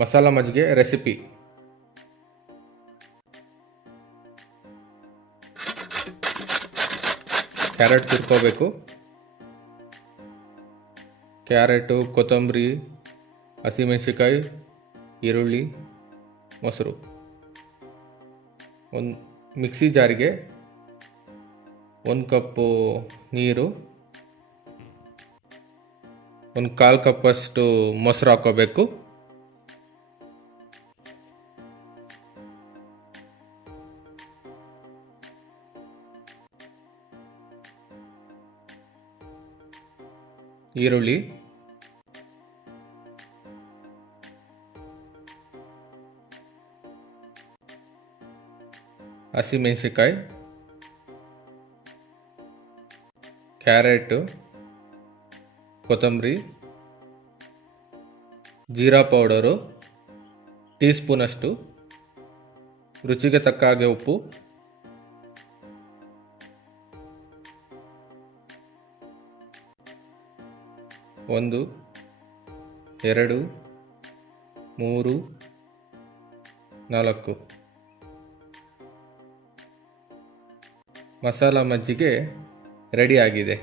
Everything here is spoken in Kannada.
ಮಸಾಲ ಮಜ್ಜಿಗೆ ರೆಸಿಪಿ. ಕ್ಯಾರೆಟ್ ತುರ್ಕೋಬೇಕು. ಕ್ಯಾರೆಟು, ಕೊತ್ತಂಬರಿ, ಹಸಿಮೆಣಸಿಕಾಯಿ, ಈರುಳ್ಳಿ, ಮೊಸರು. ಒಂದು ಮಿಕ್ಸಿ ಜಾರಿಗೆ 1 ಕಪ್ಪು ನೀರು, 1/4 ಕಪ್ಪಷ್ಟು ಮೊಸರು ಹಾಕೋಬೇಕು. ಈರುಳ್ಳಿ, ಹಸಿಮೆಣಸಿಕಾಯಿ, ಕ್ಯಾರೆಟು, ಕೊತ್ತಂಬರಿ, ಜೀರಾ ಪೌಡರು ಟೀ ಸ್ಪೂನಷ್ಟು, ರುಚಿಗೆ ತಕ್ಕ ಹಾಗೆ ಉಪ್ಪು, ಒಂದು, 2, 3, 4 ಮಸಾಲ ಮಜ್ಜಿಗೆ ರೆಡಿಯಾಗಿದೆ.